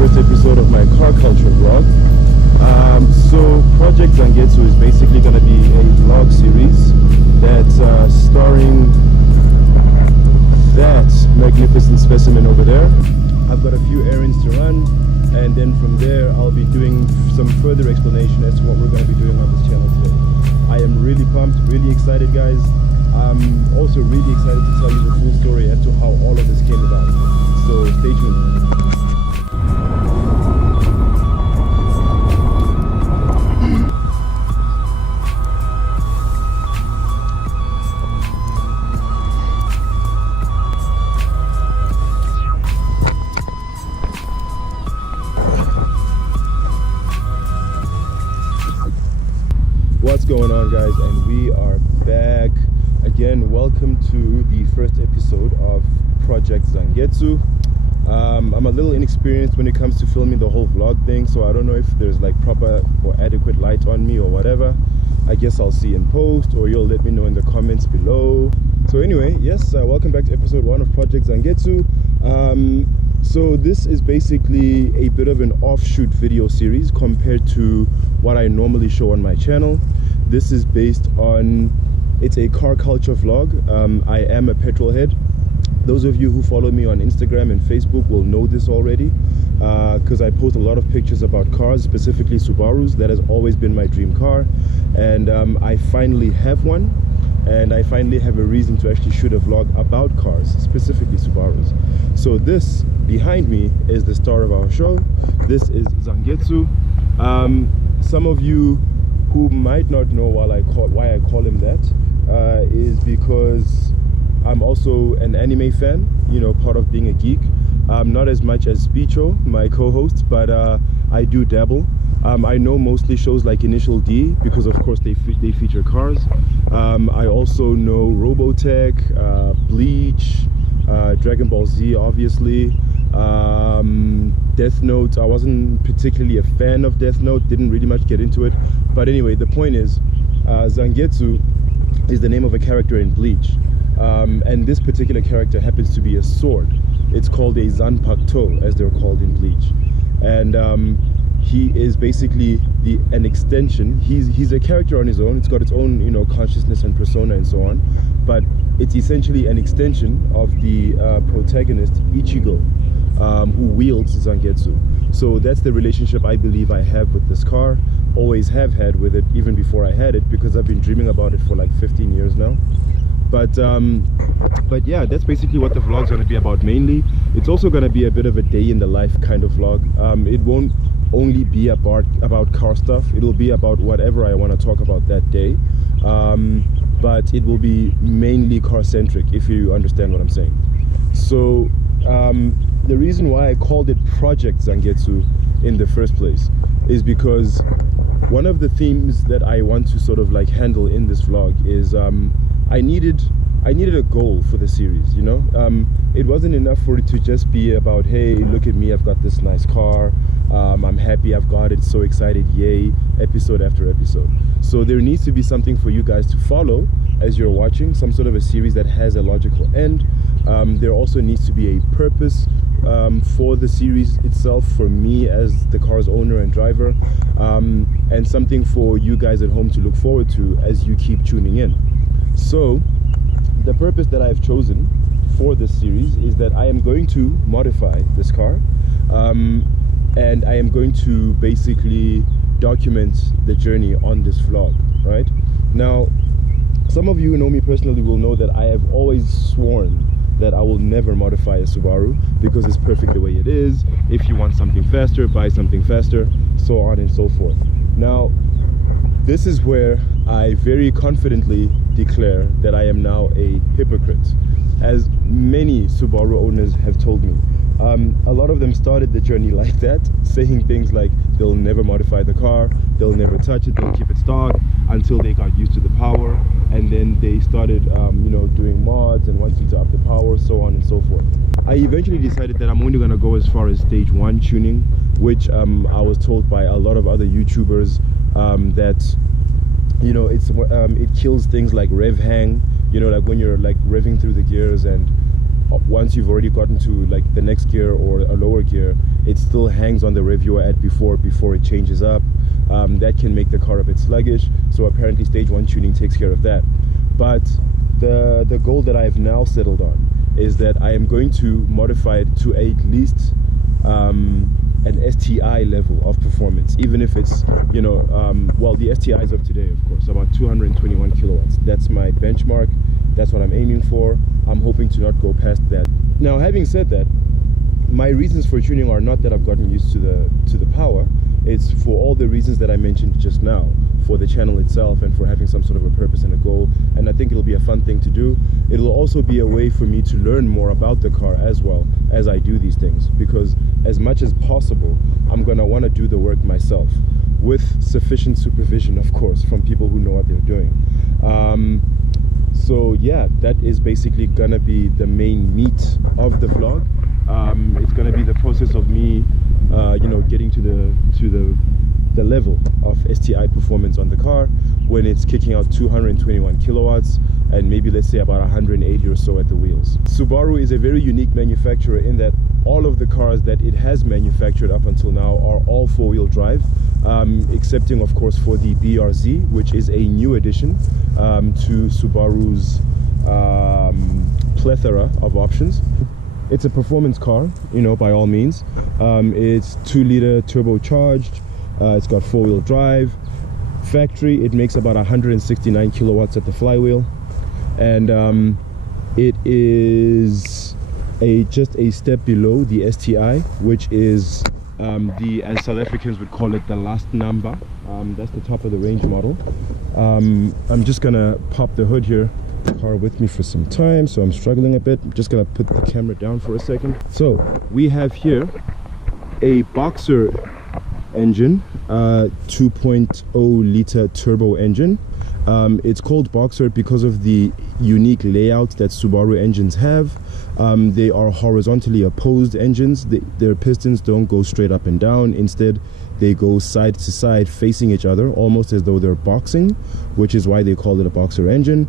first episode of my car culture vlog. So Project Zangetsu is basically going to be a vlog series that's starring that magnificent specimen over there. I've got a few errands to run, and then from there I'll be doing some further explanation as to what we're going to be doing on this channel today. I am really pumped, really excited, guys. I'm also really excited to tell you the full story as to how all of this came about. So stay tuned. What's going on, guys? And we are back again. Welcome to the first episode of Project Zangetsu. I'm a little inexperienced when it comes to filming the whole vlog thing, so I don't know if there's like proper or adequate light on me or whatever. I guess I'll see in post, or you'll let me know in the comments below. So anyway, yes, welcome back to episode 1 of Project Zangetsu. So this is basically a bit of an offshoot video series compared to what I normally show on my channel. This is based on, it's a car culture vlog. I am a petrol head. Those of you who follow me on Instagram and Facebook will know this already, because I post a lot of pictures about cars, specifically Subarus. That has always been my dream car, and I finally have one. And I finally have a reason to actually shoot a vlog about cars, specifically Subarus. So this behind me is the star of our show. This is Zangetsu. Some of you who might not know why I call him that is because I'm also an anime fan, you know, part of being a geek. Not as much as Picho, my co-host, but I do dabble. I know mostly shows like Initial D because of course they feature cars. I also know Robotech, Bleach, Dragon Ball Z obviously, Death Note. I wasn't particularly a fan of Death Note, didn't really much get into it, but anyway, the point is Zangetsu is the name of a character in Bleach, and this particular character happens to be a sword. It's called a Zanpakuto, as they're called in Bleach, and he is basically an extension. He's a character on his own. It's got its own, you know, consciousness and persona and so on, but it's essentially an extension of the protagonist Ichigo, who wields Zangetsu. So that's the relationship I believe I have with this car. Always have had with it, even before I had it, because I've been dreaming about it for like 15 years now. But yeah, that's basically what the vlog's going to be about mainly. It's also going to be a bit of a day in the life kind of vlog. It won't only be about car stuff. It'll be about whatever I want to talk about that day, but it will be mainly car centric, if you understand what I'm saying. So the reason why I called it Project Zangetsu in the first place is because one of the themes that I want to sort of like handle in this vlog is I needed a goal for the series, you know. It wasn't enough for it to just be about, hey, look at me, I've got this nice car, I'm happy I've got it, so excited, yay, episode after episode. So there needs to be something for you guys to follow as you're watching, some sort of a series that has a logical end. There also needs to be a purpose for the series itself, for me as the car's owner and driver, and something for you guys at home to look forward to as you keep tuning in. So the purpose that I've chosen for this series is that I am going to modify this car, and I am going to basically document the journey on this vlog. Right now, some of you who know me personally will know that I have always sworn that I will never modify a Subaru because it's perfect the way it is. If you want something faster, buy something faster, so on and so forth. Now, this is where I very confidently declare that I am now a hypocrite, as many Subaru owners have told me. A lot of them started the journey like that, saying things like they'll never modify the car, they'll never touch it, they'll keep it stock until they got used to the power, and then they started you know, doing mods and wanting to up the power, so on and so forth. I eventually decided that I'm only going to go as far as stage 1 tuning, which I was told by a lot of other YouTubers that, you know, it kills things like rev hang, you know, like when you're like revving through the gears and once you've already gotten to like the next gear or a lower gear, it still hangs on the rev you were at before it changes up. That can make the car a bit sluggish, so apparently stage 1 tuning takes care of that. But the goal that I have now settled on is that I am going to modify it to at least an STI level of performance, even if it's, you know, well, the STIs of today, of course, about 221 kilowatts. That's my benchmark. That's what I'm aiming for. I'm hoping to not go past that. Now, having said that, my reasons for tuning are not that I've gotten used to the power. It's for all the reasons that I mentioned just now, for the channel itself and for having some sort of a purpose and a goal. And I think it'll be a fun thing to do. It'll also be a way for me to learn more about the car as well as I do these things, because as much as possible, I'm gonna want to do the work myself with sufficient supervision, of course, from people who know what they're doing. So yeah, that is basically gonna be the main meat of the vlog. It's gonna be the process of me you know, getting to the level of STI performance on the car when it's kicking out 221 kilowatts and maybe, let's say, about 180 or so at the wheels. Subaru is a very unique manufacturer in that all of the cars that it has manufactured up until now are all four-wheel drive, excepting of course for the BRZ, which is a new addition to Subaru's plethora of options. It's a performance car, you know, by all means. It's 2-liter turbocharged. It's got four-wheel drive. Factory, it makes about 169 kilowatts at the flywheel, and it is just a step below the STI, which is as South Africans would call it, the last number. That's the top of the range model. I'm just gonna pop the hood here. The car with me for some time, so I'm struggling a bit. I'm just gonna put the camera down for a second. So we have here a Boxer engine, 2.0 liter turbo engine. It's called Boxer because of the unique layout that Subaru engines have. They are horizontally opposed engines. Their pistons don't go straight up and down. Instead, they go side to side facing each other, almost as though they're boxing, which is why they call it a Boxer engine.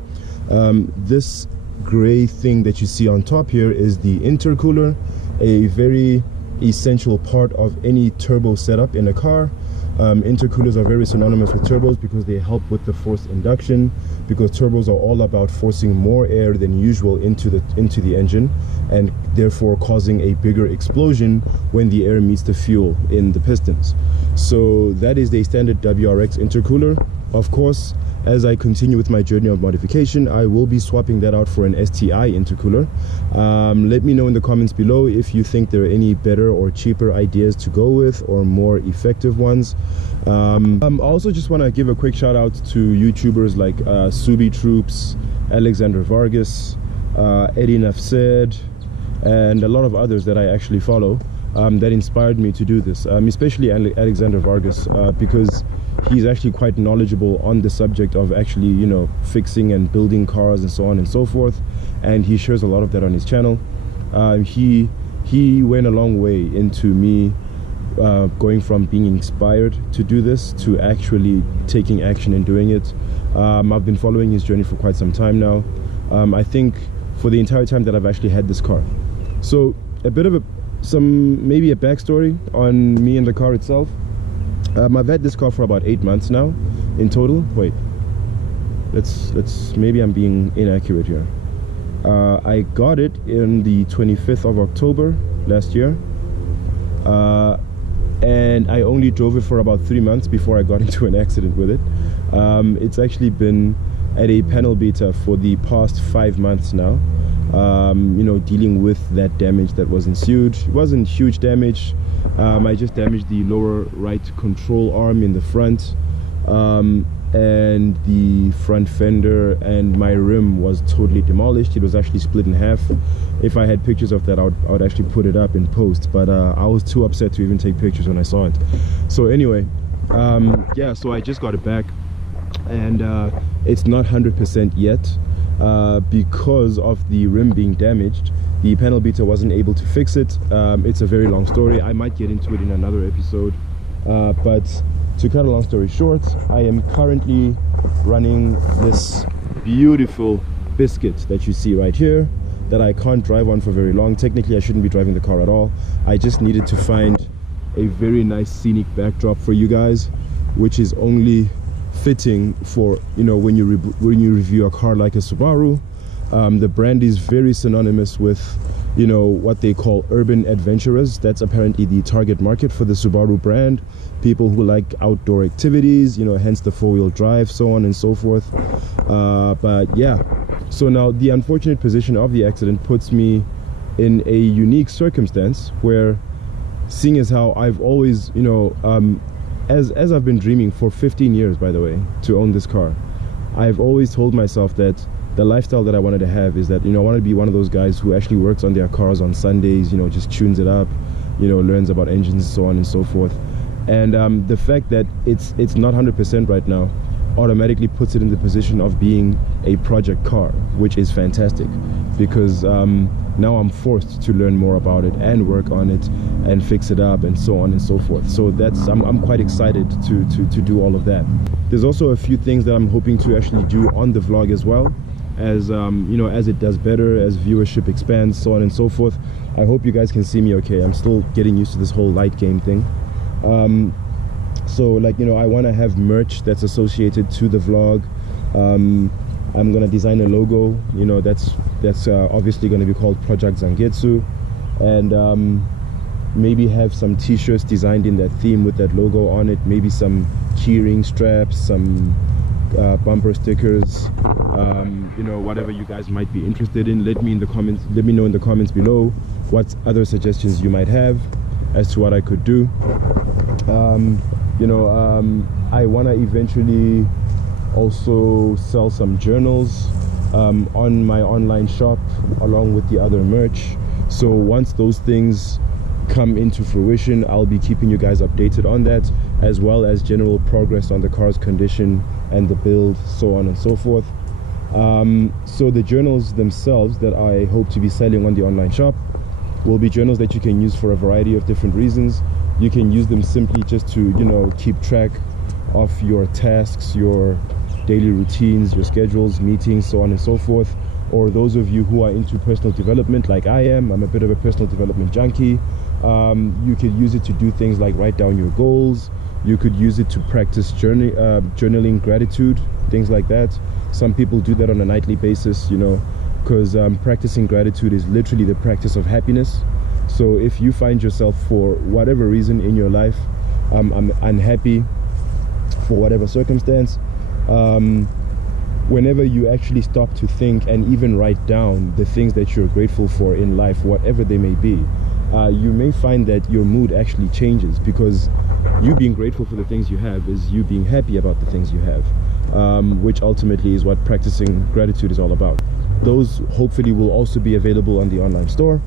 This gray thing that you see on top here is the intercooler, a very essential part of any turbo setup in a car. Intercoolers are very synonymous with turbos because they help with the forced induction, because turbos are all about forcing more air than usual into the engine, and therefore causing a bigger explosion when the air meets the fuel in the pistons. So that is the standard WRX intercooler. Of course, as I continue with my journey of modification, I will be swapping that out for an STI intercooler. Let me know in the comments below if you think there are any better or cheaper ideas to go with, or more effective ones. I also just want to give a quick shout out to YouTubers like Subie Troops, Alexander Vargas, Eddie Nuffsaid, and a lot of others that I actually follow that inspired me to do this, especially Alexander Vargas, because he's actually quite knowledgeable on the subject of actually, you know, fixing and building cars and so on and so forth, and he shares a lot of that on his channel. He went a long way into me going from being inspired to do this to actually taking action and doing it. I've been following his journey for quite some time now. I think for the entire time that I've actually had this car. So a bit of maybe a backstory on me and the car itself. I've had this car for about 8 months now in total. Wait, let's maybe I'm being inaccurate here. I got it in the 25th of October last year, and I only drove it for about 3 months before I got into an accident with it. It's actually been at a panel beta for the past 5 months now, you know, dealing with that damage that was ensued. It wasn't huge damage. I just damaged the lower right control arm in the front, and the front fender, and my rim was totally demolished. It was actually split in half. If I had pictures of that, I would actually put it up in post, but I was too upset to even take pictures when I saw it. So anyway, yeah, so I just got it back, and it's not 100% yet because of the rim being damaged. The panel beater wasn't able to fix it. It's a very long story. I might get into it in another episode, but to cut a long story short, I am currently running this beautiful biscuit that you see right here. that I can't drive on for very long. Technically, I shouldn't be driving the car at all. I just needed to find a very nice scenic backdrop for you guys, which is only fitting for, you know, when you review a car like a Subaru. The brand is very synonymous with, you know, what they call urban adventurers. That's apparently the target market for the Subaru brand. People who like outdoor activities, you know, hence the four-wheel drive, so on and so forth. But yeah, so now the unfortunate position of the accident puts me in a unique circumstance where, seeing as how I've always, you know, as I've been dreaming for 15 years, by the way, to own this car, I've always told myself that the lifestyle that I wanted to have is that, you know, I want to be one of those guys who actually works on their cars on Sundays, you know, just tunes it up, you know, learns about engines, so on and so forth. And the fact that it's not 100% right now automatically puts it in the position of being a project car, which is fantastic, because now I'm forced to learn more about it and work on it and fix it up and so on and so forth. So that's, I'm quite excited to do all of that. There's also a few things that I'm hoping to actually do on the vlog as well, as you know, as it does better, as viewership expands, so on and so forth. I hope you guys can see me okay. I'm still getting used to this whole light game thing. So, like, you know, I want to have merch that's associated to the vlog. I'm gonna design a logo, you know, that's obviously going to be called Project Zangetsu, and maybe have some t-shirts designed in that theme with that logo on it, maybe some keyring straps, some bumper stickers, you know, whatever you guys might be interested in. Let me know in the comments below what other suggestions you might have as to what I could do. You know, I want to eventually also sell some journals on my online shop along with the other merch. So once those things come into fruition, I'll be keeping you guys updated on that, as well as general progress on the car's condition and the build, so on and so forth. So the journals themselves that I hope to be selling on the online shop will be journals that you can use for a variety of different reasons. You can use them simply just to, you know, keep track of your tasks, your daily routines, your schedules, meetings, so on and so forth. Or those of you who are into personal development like I am, I'm a bit of a personal development junkie. You could use it to do things like write down your goals. You could use it to practice journaling gratitude, things like that. Some people do that on a nightly basis, you know, because practicing gratitude is literally the practice of happiness. So if you find yourself, for whatever reason in your life, unhappy for whatever circumstance, whenever you actually stop to think and even write down the things that you're grateful for in life, whatever they may be, you may find that your mood actually changes, because you being grateful for the things you have is you being happy about the things you have, which ultimately is what practicing gratitude is all about. Those hopefully will also be available on the online store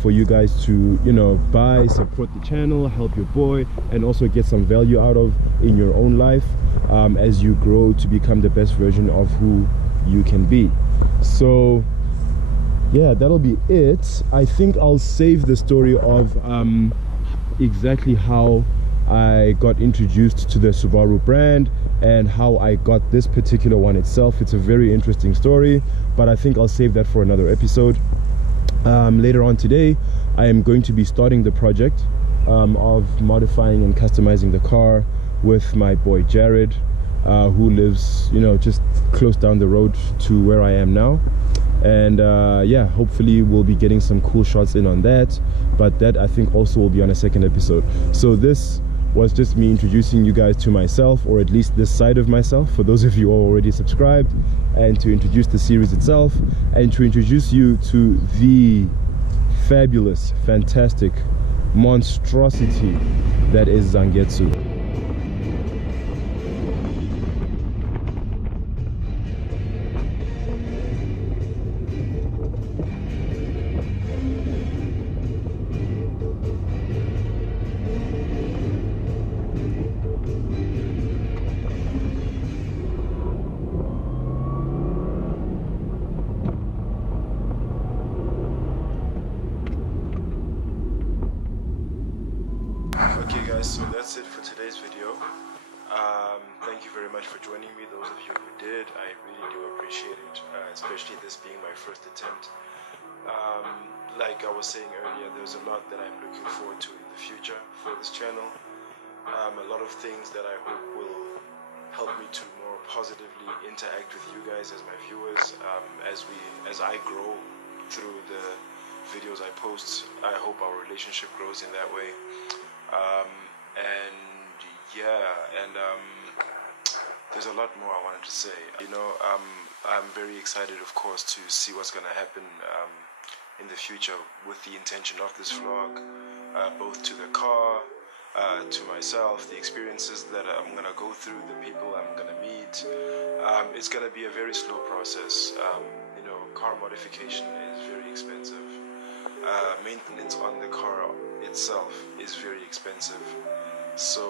for you guys to, you know, buy, support the channel, help your boy, and also get some value out of in your own life as you grow to become the best version of who you can be. So yeah, that'll be it. I think I'll save the story of exactly how I got introduced to the Subaru brand and how I got this particular one itself. It's a very interesting story, but I think I'll save that for another episode. Later on today, I am going to be starting the project of modifying and customizing the car with my boy Jared, who lives, you know, just close down the road to where I am now. And yeah, hopefully we'll be getting some cool shots in on that, but that I think also will be on a second episode. So this was just me introducing you guys to myself, or at least this side of myself, for those of you who are already subscribed, and to introduce the series itself, and to introduce you to the fabulous, fantastic monstrosity that is Zangetsu. Okay guys, so that's it for today's video. Thank you very much for joining me, those of you who did. I really do appreciate it, especially this being my first attempt. Like I was saying earlier, there's a lot that I'm looking forward to in the future for this channel. A lot of things that I hope will help me to more positively interact with you guys as my viewers. As I grow through the videos I post, I hope our relationship grows in that way. There's a lot more I wanted to say. I'm very excited, of course, to see what's going to happen in the future with the intention of this vlog, both to the car, to myself, the experiences that I'm going to go through, the people I'm going to meet. It's going to be a very slow process. Car modification is very expensive. Maintenance on the car itself is very expensive. So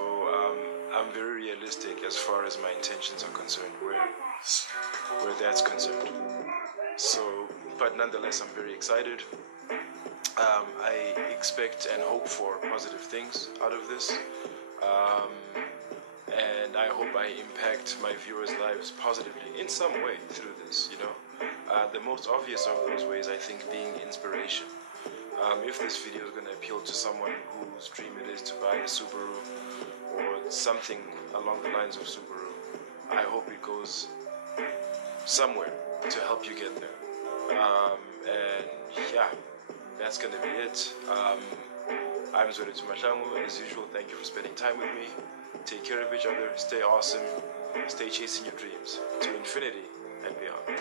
I'm very realistic as far as my intentions are concerned, where that's concerned. But nonetheless, I'm very excited. I expect and hope for positive things out of this, and I hope I impact my viewers' lives positively in some way through this. The most obvious of those ways, I think, being inspiration. If this video is going to appeal to someone whose dream it is to buy a Subaru or something along the lines of Subaru, I hope it goes somewhere to help you get there. That's going to be it. I'm Subie Troops, as usual. Thank you for spending time with me. Take care of each other, stay awesome, stay chasing your dreams to infinity and beyond.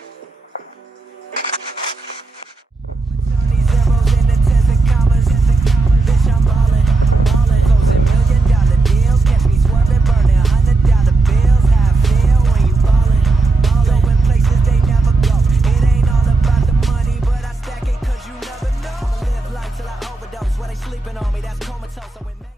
Sleeping on me, that's comatose. So